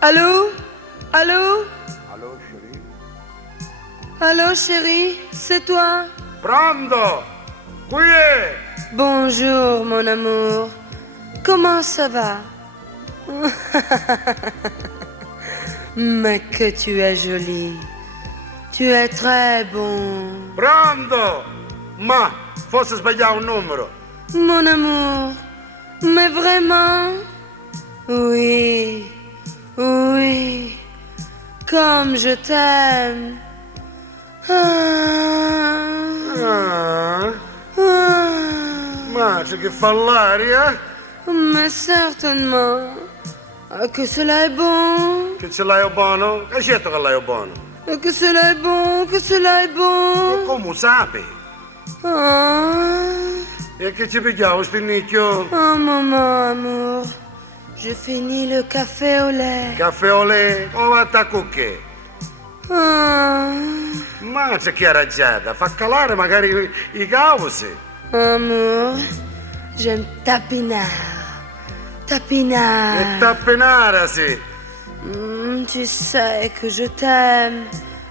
Allô? Allô? Allô, chérie? Allô, chérie? C'est toi? Pronto? Qui è? Bonjour, mon amour. Comment ça va? Mais que tu es jolie. Tu es très bon. Pronto? Ma, forse sbagliavo un numero. Mon amour. Mais vraiment? Oui. Oui. Comme je t'aime. Ah, Ah. ma c'è che fa l'aria? Mais certainement. Ah, que cela est bon. Che ce l'hai buono? Che certo che l'hai buono. Que cela est bon. Que cela est E bon. come sapi? Ah. E che ci pigliavo sti nicchio? Oh, maman, amour. Je finis le café au lait. Caffè olè? O vatta a cucche? Ah. Ma c'è che è raggiata? Fa calare magari i causi. Amour, j'aime tapinard. Tapinard. E tappenara, sì. Tu sais que je t'aime.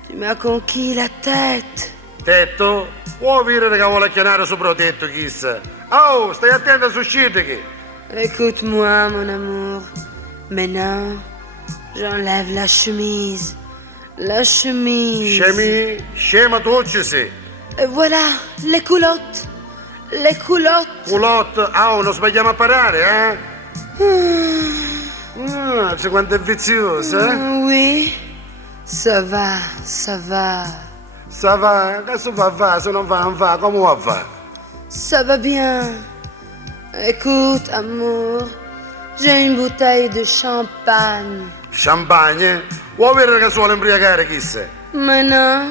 Tu m'as conquis la tête. Tetto? Vuoi vedere che vuole chiamare sopra il tetto, chissà? Oh, stai attento su scitichi. Écoute-moi, mon amour. Maintenant, j'enlève la chemise. La chemise. Scema tu ci sei. Et voilà, les culottes. Les culottes. Culotte, non sbagliamo a parare, eh? C'è quanto è viziosa, eh? Oui, ça va, ça va. Sa va, adesso va, se non va, non va, come va a fare? Ça va bien. Écoute, amour, j'ai une bouteille de champagne. Champagne? Vuoi vedere che suole imbriacare, chissà? Maintenant,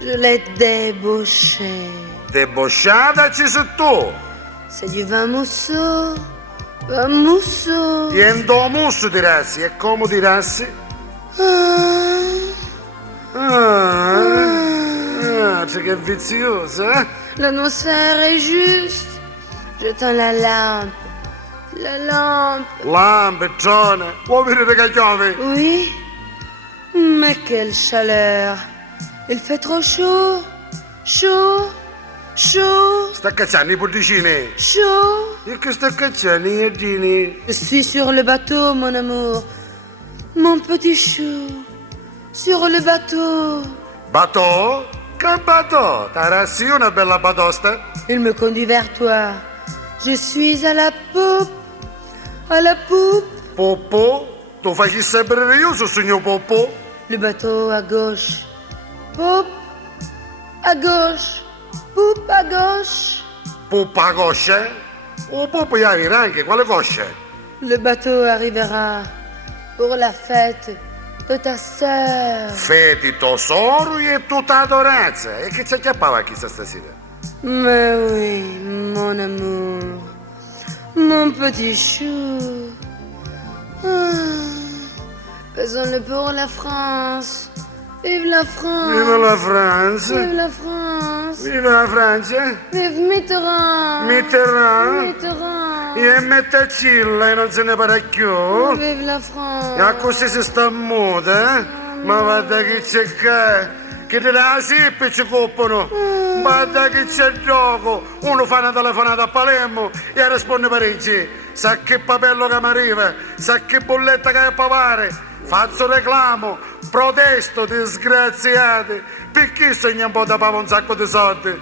je l'ai débauché. Debosciata ci sei tu. C'est du vin mousseux. Vin mousseux. Niente musso dirassi, e come dirassi? C'è che è viziosa, eh? L'atmosphère est juste. J'éteins la lampe. La lampe. Lampettone, vuoi vedere che piove? Oui. Mais quelle chaleur. Il fait trop chaud. Chaud. Chaud. Sta cacciando i porticini. Chaud. E che sta cacciando i nientini? Je suis sur le bateau, mon amour. Mon petit chou. Sur le bateau. Batò? Che batò? Tarassi una bella batosta? Il me conduit vers toi. Je suis à la poupe. À la poupe. Poppo? Tu fai sapere io su signor Poppo? Le bateau à gauche. Poupe. À gauche. Poupe à gauche. Poppa a coscia? O Poppo gli avere anche, quale coscia? Le bateau arrivera pour la fête de ta sœur. Feti tesoro e tutta adoranza. E che ci acchiappava chissà stasera? Mais oui, mon amour. Mon petit chou. Faisons-le pour la France. Vive la France. Viva la Francia! Vive la France. Viva la Francia! Vive Mitterrand. Mitterrand! Mitterrand. E mettacilla e non se ne parla più! Vive la E France. così si sta muta, eh? Ma guarda che c'è che te la sippi ci coppano! Guarda che c'è gioco! Uno fa una telefonata a Palermo e risponde Parigi! Sa che papello che mi arriva! Sa che bolletta che è pavare! Faccio reclamo! Protesto, disgraziati! Perché segna un po' da pavo un sacco di soldi?